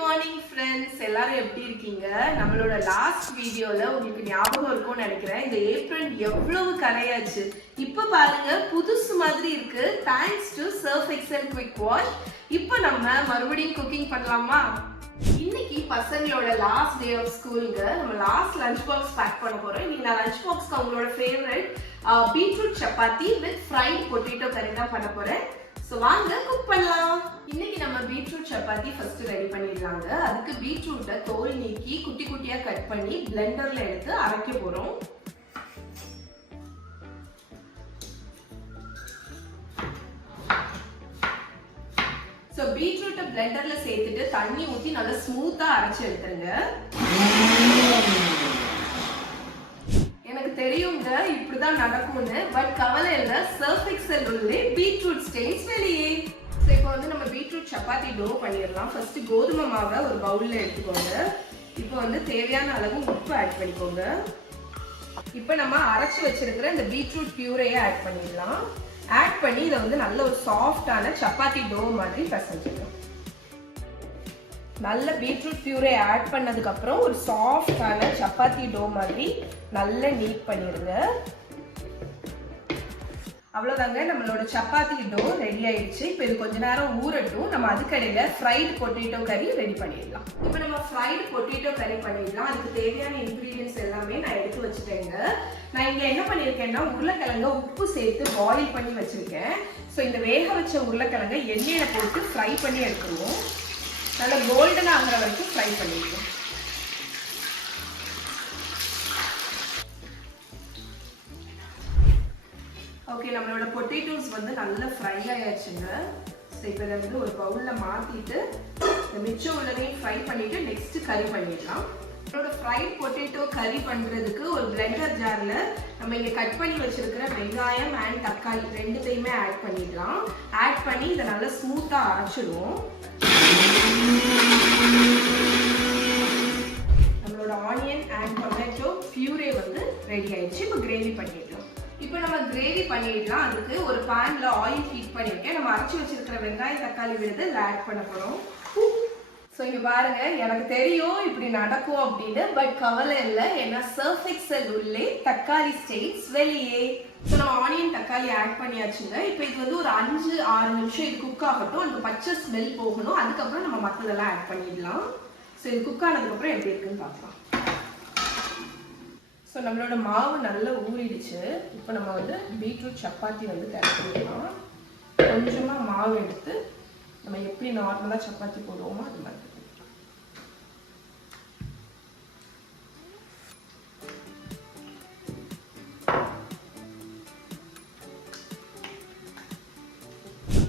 Morning friends, எல்லாரும் எப்படி இருக்கீங்க? நம்மளோட லாஸ்ட் வீடியோல உங்களுக்கு ஞாபகம் இருக்கும்னு நினைக்கிறேன். இந்த ஏப்ரன் எவ்வளவு கரையாச்சு. இப்போ பாருங்க, புதுசு மாதிரி இருக்கு. Thanks to surf XL quick wash. இப்போ நம்ம மறுபடியும் குக்கிங் பண்ணலாமா? இன்னைக்கு பசங்களோட லாஸ்ட் டே ஆஃப் ஸ்கூலுங்க. நம்ம லாஸ்ட் லஞ்ச் பாக்ஸ் பேக் பண்ண போறோம். இன்னைக்கு நான் லஞ்ச் பாக்ஸ்க்கு அவங்களோட favourite beetroot chapati with fried potato கறி தான் பண்ண போறேன். ஸோ வாங்க குக் பண்ணலாம். இன்னைக்கு நம்ம பீட்ரூட் சப்பாத்தி ஃபர்ஸ்ட் ரெடி பண்ணிடலாங்க. அதுக்கு பீட்ரூட்டை தோல் நீக்கி குட்டி குட்டியா கட் பண்ணி பிளெண்டர்ல எடுத்து அரைக்க போறோம். ஸோ பீட்ரூட்டை பிளெண்டர்ல சேர்த்துட்டு தண்ணி ஊற்றி நல்லா ஸ்மூத்தா அரைச்சு எடுத்துருங்க. எனக்கு தெரியுங்க இப்படிதான் நடக்கும்னு, பட் கவலை இல்லை. சர்ஃப் எக்ஸல் உள்ளே பீட்ரூட் ஸ்டெயின்ஸ் வெளியே. ஸோ இப்போ வந்து நம்ம பீட்ரூட் சப்பாத்தி டோ பண்ணிடலாம். ஃபர்ஸ்ட் கோதுமை மாவை ஒரு பவுல்ல எடுத்துக்கோங்க. இப்போ வந்து தேவையான அளவு உப்பு ஆட் பண்ணிக்கோங்க. இப்போ நம்ம அரைச்சு வச்சிருக்கிற இந்த பீட்ரூட் பியூரையை ஆட் பண்ணிடலாம். ஆட் பண்ணி இதை வந்து நல்ல ஒரு சாஃப்டான சப்பாத்தி டோ மாதிரி பிசைஞ்சிடலாம். நல்ல பீட்ரூட் பியூரை ஆட் பண்ணதுக்கு அப்புறம் ஒரு சாஃப்டான சப்பாத்தி டோ மாதிரி நல்லா நீட் பண்ணிடுங்க. அவ்வளோதாங்க, நம்மளோட சப்பாத்தி டோ ரெடி ஆயிடுச்சு. இப்போ இது கொஞ்ச நேரம் ஊறட்டும். நம்ம அதுக்கடையில ஃப்ரைட் பொட்டேட்டோ கறி ரெடி பண்ணிடலாம். இப்போ நம்ம ஃப்ரைட் பொட்டேட்டோ கறி பண்ணிடலாம். அதுக்கு தேவையான இன்கிரீடியன்ஸ் எல்லாமே நான் எடுத்து வச்சுட்டேங்க. நான் இங்க என்ன பண்ணியிருக்கேன்னா, உருளைக்கிழங்க உப்பு சேர்த்து பாயில் பண்ணி வச்சிருக்கேன். ஸோ இந்த வேக வச்ச உருளைக்கிழங்க எண்ணெயில போட்டு ஃப்ரை பண்ணி எடுத்துருவோம். நல்லா கோல்டன் ஆகிற வரைக்கும் ஃப்ரை பண்ணிடுவோம். ஓகே, நம்மளோட பொட்டேட்டோஸ் வந்து நல்லா ஃப்ரை ஆயாச்சுங்க. ஸோ இப்போ இதை வந்து ஒரு பவுலில் மாற்றிட்டு இந்த மிச்சம் உள்ளதையும் ஃப்ரை பண்ணிவிட்டு நெக்ஸ்ட் கறி பண்ணிடலாம். நம்மளோட ஃப்ரைட் பொட்டேட்டோ கறி பண்ணுறதுக்கு ஒரு பிளெண்டர் ஜாரில் நம்ம இங்கே கட் பண்ணி வச்சுருக்கிற வெங்காயம் அண்ட் தக்காளி ரெண்டுத்தையுமே ஆட் பண்ணிடலாம். ஆட் பண்ணி இதை நல்லா ஸ்மூத்தாக அரைச்சிடுவோம். நம்மளோட ஆனியன் அண்ட் டொமேட்டோ பியூரே வந்து ரெடி ஆயிடுச்சு. இப்போ கிரேவி பண்ணிடலாம். இப்போ நம்ம கிரேவி பண்ணிடலாம். அதுக்கு ஒரு பேன்ல ஆயில் ஹீட் பண்ணியிருக்கேன். நம்ம அரைச்சி வச்சிருக்கிற வெங்காயம் தக்காளி விழுது இதில் ஆட் பண்ண போகிறோம். ஸோ இங்கே பாருங்க, எனக்கு தெரியும் இப்படி நடக்கும் அப்படின்னு, பட் கவலை இல்லை. ஏன்னா சர்ஃப் எக்ஸல் உள்ளே தக்காளி ஸ்டெயின்ஸ் வெளியே. ஸோ நம்ம ஆனியன் தக்காளி ஆட் பண்ணியாச்சுங்க. இப்போ இது வந்து ஒரு 5-6 நிமிஷம் இது குக் ஆகட்டும். அந்த பச்சை ஸ்மெல் போகணும். அதுக்கப்புறம் நம்ம மற்றதெல்லாம் ஆட் பண்ணிடலாம். ஸோ இது குக் ஆனதுக்கப்புறம் எப்படி இருக்குன்னு பார்க்கலாம். ஸோ நம்மளோட மாவு நல்லா ஊறிடுச்சு. இப்போ நம்ம வந்து பீட்ரூட் சப்பாத்தி வந்து திறக்கலாம். கொஞ்சமாக மாவு எடுத்து நம்ம எப்படி நார்மலாக சப்பாத்தி போடுவோமோ அது மாதிரி.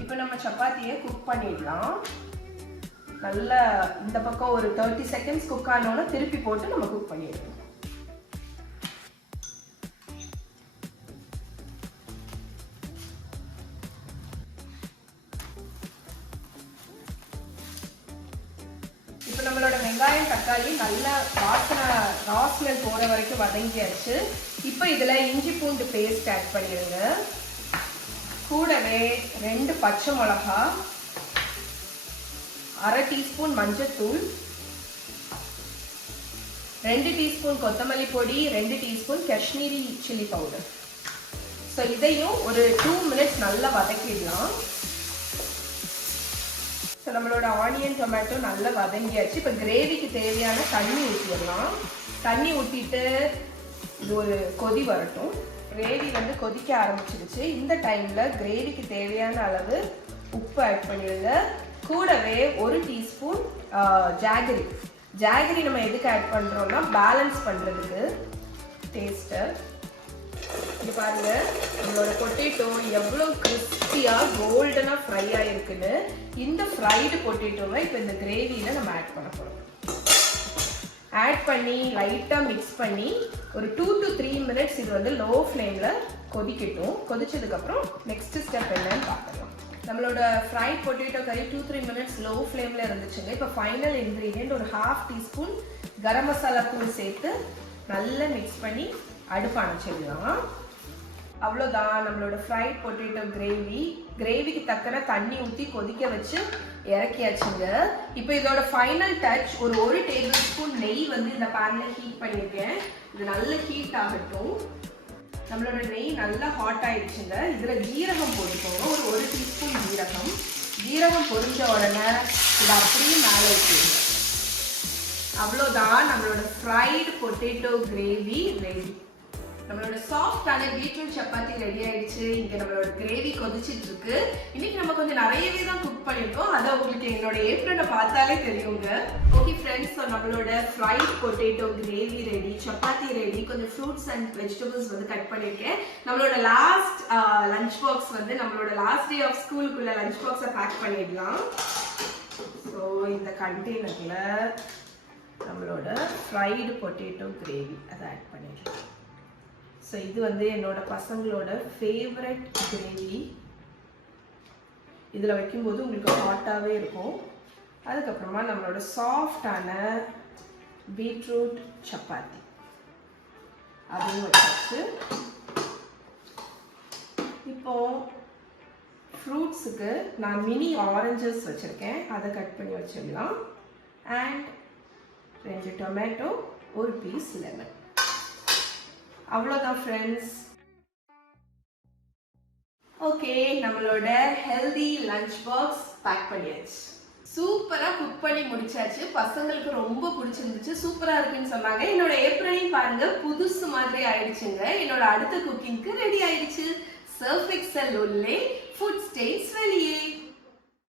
இப்போ நம்ம சப்பாத்தியை குக் பண்ணிடலாம். நல்லா இந்த பக்கம் ஒரு 30 செகண்ட்ஸ் குக் ஆனோன்னா திருப்பி போட்டு நம்ம குக் பண்ணிடலாம். இப்போ நம்மளோட வெங்காயம் தக்காளி நல்லா ரா ஸ்மெல் போகிற வரைக்கும் வதங்கியாச்சு. இப்போ இதில் இஞ்சி பூண்டு பேஸ்ட் ஆட் பண்ணிடுங்க. கூடவே 2 பச்சை மிளகா, 1/2 டீஸ்பூன் மஞ்சத்தூள், 2 டீஸ்பூன் கொத்தமல்லி பொடி, 2 teaspoon Kashmiri chilli powder. So இதையும் ஒரு 2 மினிட்ஸ் நல்லா வதக்கிடலாம். ஸோ நம்மளோட ஆனியன் டொமேட்டோ நல்லா வதங்கியாச்சு. இப்போ கிரேவிக்கு தேவையான தண்ணி ஊற்றிடலாம். தண்ணி ஊற்றிட்டு இது ஒரு கொதி வரட்டும். கிரேவி வந்து கொதிக்க ஆரம்பிச்சிருச்சு. இந்த டைமில் கிரேவிக்கு தேவையான அளவு உப்பு ஆட் பண்ணிடுங்க. கூடவே 1 டீஸ்பூன் ஜாகரி நம்ம எதுக்கு ஆட் பண்ணுறோம்னா பேலன்ஸ் பண்ணுறதுக்கு டேஸ்ட்டை. இது பாருங்க, நம்மளோட பொட்டேட்டோ எவ்வளோ கிறிஸ்பியாக கோல்டனாக ஃப்ரை ஆகிருக்குன்னு. இந்த ஃப்ரைடு பொட்டேட்டோவை இப்போ இந்த கிரேவியில் நம்ம ஆட் பண்ண போகிறோம். ஆட் பண்ணி லைட்டாக மிக்ஸ் பண்ணி ஒரு 2 to 3 மினிட்ஸ் இது வந்து லோ ஃப்ளேமில் கொதிக்கட்டும். கொதிச்சதுக்கப்புறம் நெக்ஸ்ட் ஸ்டெப் என்னன்னு பார்க்கலாம். நம்மளோட ஃப்ரைட் பொட்டேட்டோ கறி 2-3 மினிட்ஸ் லோ ஃப்ளேமில் இருந்துச்சுங்க. இப்போ ஃபைனல் இன்க்ரீடியன்ட் ஒரு 1/2 டீஸ்பூன் கரம் மசாலா தூள் சேர்த்து நல்லா மிக்ஸ் பண்ணி அடுப்பு அணைச்சிடலாம். அவ்வளோதான், நம்மளோட ஃப்ரைட் பொட்டேட்டோ கிரேவிக்கு தக்கன தண்ணி ஊற்றி கொதிக்க வச்சு இறக்கியாச்சுங்க. இப்போ இதோட ஃபைனல் டச் ஒரு டேபிள் ஸ்பூன் நெய் வந்து இந்த பேன்ல ஹீட் பண்ணியிருக்கேன். இது நல்ல ஹீட் ஆகட்டும். நம்மளோட நெய் நல்லா ஹாட் ஆயிடுச்சுங்க. இதுல ஜீரகம் போட்டுக்கோங்க. ஒரு டீஸ்பூன் ஜீரகம். ஜீரகம் பொரிஞ்ச உடனே இதை அப்படியே மேலே வச்சுருங்க. அவ்வளோதான், நம்மளோட ஃப்ரைடு பொட்டேட்டோ கிரேவி ரெடி. நம்மளோட சாஃப்டான பீட்ரூட் சப்பாத்தி ரெடி ஆயிடுச்சு. இங்க நம்மளோட கிரேவி கொதிச்சிட்டு இருக்கு. இன்னைக்கு நம்ம கொஞ்சம் நிறையவே தான் குக் பண்ணிருக்கோம். அதை உங்களுக்கு என்னோட ஏப்ரனை பார்த்தாலே தெரியுங்க. ஓகே ஃப்ரெண்ட்ஸ், ஸோ நம்மளோட fried potato gravy ready, chapati ready, கொஞ்சம் ஃப்ரூட்ஸ் அண்ட் வெஜிடபிள்ஸ் வந்து கட் பண்ணியிருக்கேன். நம்மளோட லாஸ்ட் லஞ்ச் பாக்ஸ் வந்து நம்மளோட லாஸ்ட் டே ஆஃப் ஸ்கூலுக்குள்ள லஞ்ச் பாக்ஸை பேக் பண்ணிடலாம். ஸோ இந்த கண்டெய்னர்ல நம்மளோட ஃப்ரைடு பொட்டேட்டோ கிரேவி அதை ஆட் பண்ணிடலாம். ஸோ இது வந்து என்னோட பசங்களோட ஃபேவரட் கிரேவி. இதில் வைக்கும்போது உங்களுக்கு ஹாட்டாகவே இருக்கும். அதுக்கப்புறமா நம்மளோட சாஃப்டான பீட்ரூட் சப்பாத்தி அதுவும் வச்சாச்சு. இப்போ ஃப்ரூட்ஸுக்கு நான் மினி ஆரஞ்சஸ் வச்சுருக்கேன், அதை கட் பண்ணி வச்சிடலாம். அண்ட் 2 டொமேட்டோ, ஒரு பீஸ் லெமன். அவ்வளோதான் ஃப்ரெண்ட்ஸ். ஓகே, நம்மளோட ஹெல்தி லஞ்ச் பாக்ஸ் பேக் பண்ணியாச்சு. சூப்பராக குக் பண்ணி முடிச்சாச்சு. பசங்களுக்கு ரொம்ப பிடிச்சிருந்துச்சு, சூப்பராக இருக்குன்னு சொன்னாங்க. என்னோட ஏப்ரனையும் பாருங்க, புதுசு மாதிரி ஆயிடுச்சுங்க. என்னோட அடுத்த குக்கிங்க்கு ரெடி ஆயிடுச்சு. சர்ஃப் எக்ஸல் உள்ளே, ஃபுட் ஸ்டேட்ஸ் வெளியே.